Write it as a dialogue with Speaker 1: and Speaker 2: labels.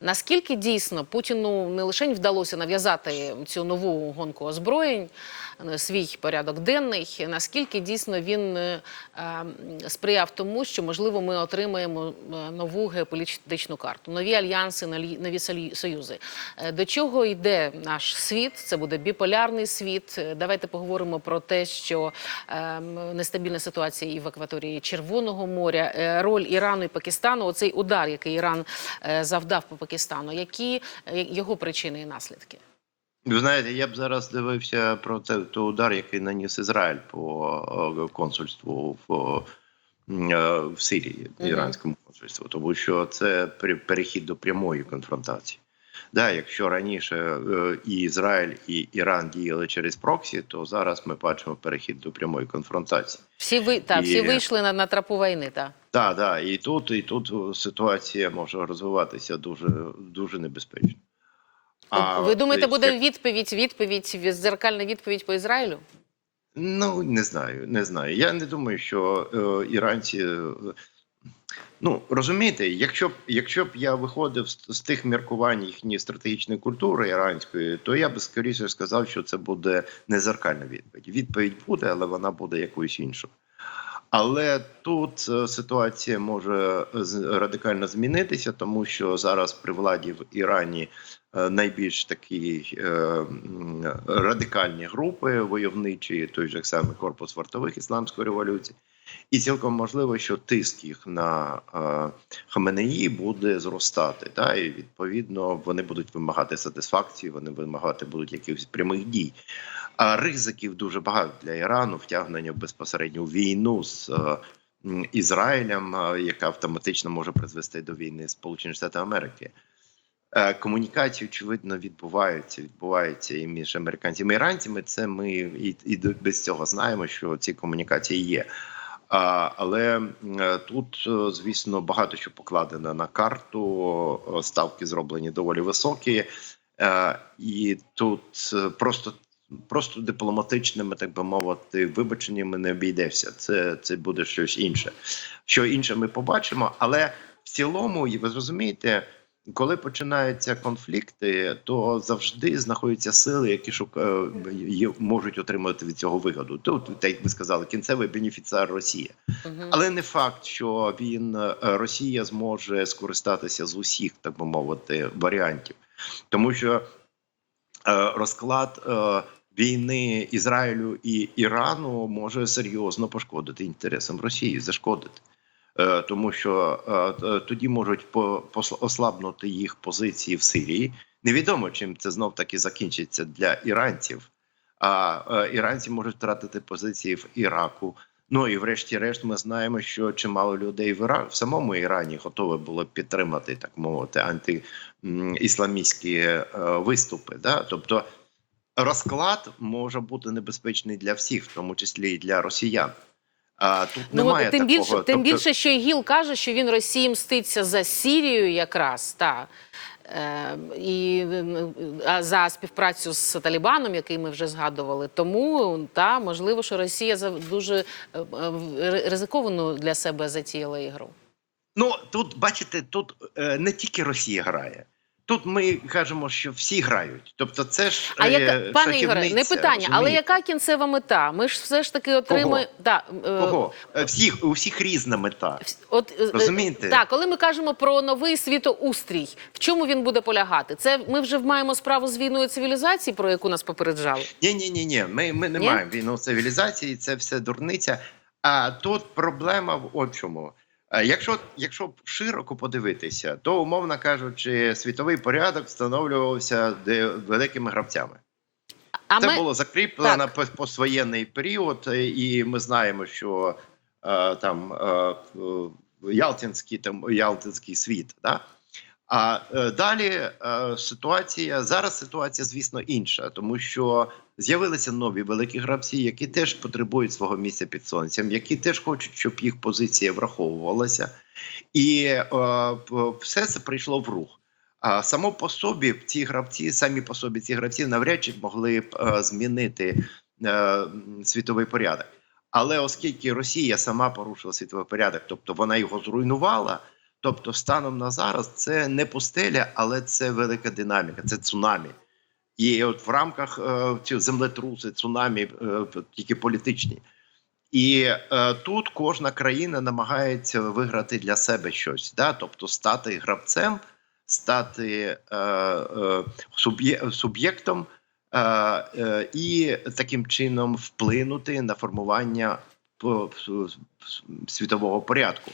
Speaker 1: Наскільки дійсно Путіну не лише вдалося нав'язати цю нову гонку озброєнь, е, свій порядок денний, наскільки дійсно він е, е, сприяв тому, що можливо ми отримаємо е, нову геополітичну карту, нові альянси, нові союзи. До чого йде наш світ? Це буде біполярний світ. Давайте поговоримо про те, що ем, нестабільна ситуація і в акваторії Червоного моря, роль Ірану і Пакистану. Оцей удар, який Іран завдав по Пакистану, які е, його причини і наслідки?
Speaker 2: Ви знаєте, я б зараз дивився про це той удар, який наніс Ізраїль по е, консульству в, е, в Сирії, іранському консульству, тому що це перехід до прямої конфронтації. Да, якщо раніше е, і Ізраїль, і Іран діяли через проксі, то зараз ми бачимо перехід до прямої конфронтації.
Speaker 1: Всі ви та всі вийшли на, на тропу війни. Та
Speaker 2: Так, да, і тут, і тут ситуація може розвиватися дуже, дуже небезпечно.
Speaker 1: ви думаєте, буде відповідь, відповідь, зеркальна відповідь по Ізраїлю?
Speaker 2: Ну, не знаю, не знаю. Я не думаю, що е, іранці. Ну, розумієте, якщо б якщо б я виходив з, з тих міркувань їхньої стратегічної культури іранської, то я би скоріше сказав, що це буде не зеркальна відповідь. Відповідь буде, але вона буде якоюсь іншою. Але тут е, ситуація може з- радикально змінитися, тому що зараз при владі в Ірані е, найбільш такі е, радикальні групи войовничі, той же самий корпус вартових ісламської революції, і цілком можливо, що тиск їх на е, Хаменеї буде зростати. Та і відповідно вони будуть вимагати сатисфакції, вони вимагати будуть якихось прямих дій. Ризиків дуже багато для Ірану, втягнення в безпосередню війну з е, Ізраїлем, е, яка автоматично може призвести до війни з Сполучених Штатів Америки. Е, Комунікації, очевидно, відбуваються. Відбуваються і між американцями і іранцями. Це ми і, і без цього знаємо, що ці комунікації є. А, але тут, звісно, багато що покладено на карту. Ставки зроблені доволі високі, і тут просто. Просто дипломатичними, так би мовити, вибаченнями не обійдеться. Це, це буде щось інше. Що інше ми побачимо, але в цілому, і ви зрозумієте, коли починаються конфлікти, то завжди знаходяться сили, які шука... є- можуть отримати від цього вигоду. Тут, так як ви сказали, кінцевий бенефіціар Росія. Але не факт, що він е, Росія зможе скористатися з усіх, так би мовити, варіантів, тому що е, розклад е, війни Ізраїлю і Ірану може серйозно пошкодити інтересам Росії, зашкодити. Е, Тому що е, тоді можуть ослабнути їх позиції в Сирії. Невідомо, чим це знов таки закінчиться для іранців. А е, іранці можуть втратити позиції в Іраку. Ну і врешті-решт, ми знаємо, що чимало людей в Іра... в самому Ірані готові було підтримати, так мовити, антиісламістські виступи. Да? Тобто розклад може бути небезпечний для всіх, в тому числі і для росіян. А тут
Speaker 1: Ну,
Speaker 2: немає
Speaker 1: тим
Speaker 2: такого.
Speaker 1: більше, тим
Speaker 2: тобто-
Speaker 1: більше, що ІГІЛ каже, що він Росії мститься за Сірію якраз та. Е, і а за співпрацю з Талібаном, який ми вже згадували, тому та можливо, що Росія за дуже е, е, ризиковану для себе затіяла ігру.
Speaker 2: Ну тут бачите, тут е, не тільки Росія грає. Тут ми кажемо, що всі грають. Тобто, це ж
Speaker 1: А
Speaker 2: е,
Speaker 1: яка пане Ігоре, не питання, але яка кінцева мета? Ми ж все ж таки отримуємо да, е,
Speaker 2: кого Е, всіх у всіх різна мета.
Speaker 1: От
Speaker 2: Розумієте?
Speaker 1: так, коли ми кажемо про новий світоустрій, в чому він буде полягати? Це ми вже маємо справу з війною цивілізації, про яку нас попереджали.
Speaker 2: Ні, ні, ні, ні. Ми, ми не
Speaker 1: Ні?
Speaker 2: маємо війну цивілізації, це все дурниця. А тут проблема в от чому. Е, Якщо, якщо широко подивитися, то умовно кажучи, світовий порядок встановлювався великими гравцями.
Speaker 1: А
Speaker 2: Це
Speaker 1: ми
Speaker 2: було закріплено на
Speaker 1: Так.
Speaker 2: період, е, і ми знаємо, що е, там е, Ялтинський там Ялтинський світ. Да? А е, далі е, ситуація зараз ситуація, звісно, інша, тому що з'явилися нові великі гравці, які теж потребують свого місця під сонцем, які теж хочуть, щоб їх позиція враховувалася, і е, все це прийшло в рух. А само по собі ці гравці, самі по собі ці гравці навряд чи могли б е, змінити е, світовий порядок. Але оскільки Росія сама порушила світовий порядок, тобто вона його зруйнувала, Тобто, станом на зараз це не пустеля, але це велика динаміка, це цунамі. І от в рамках е, ці землетруси, цунамі, е, тільки політичні. І е, тут кожна країна намагається виграти для себе щось, да? тобто стати гравцем, стати е, е, суб'є- суб'єктом е, е, і таким чином вплинути на формування світового порядку.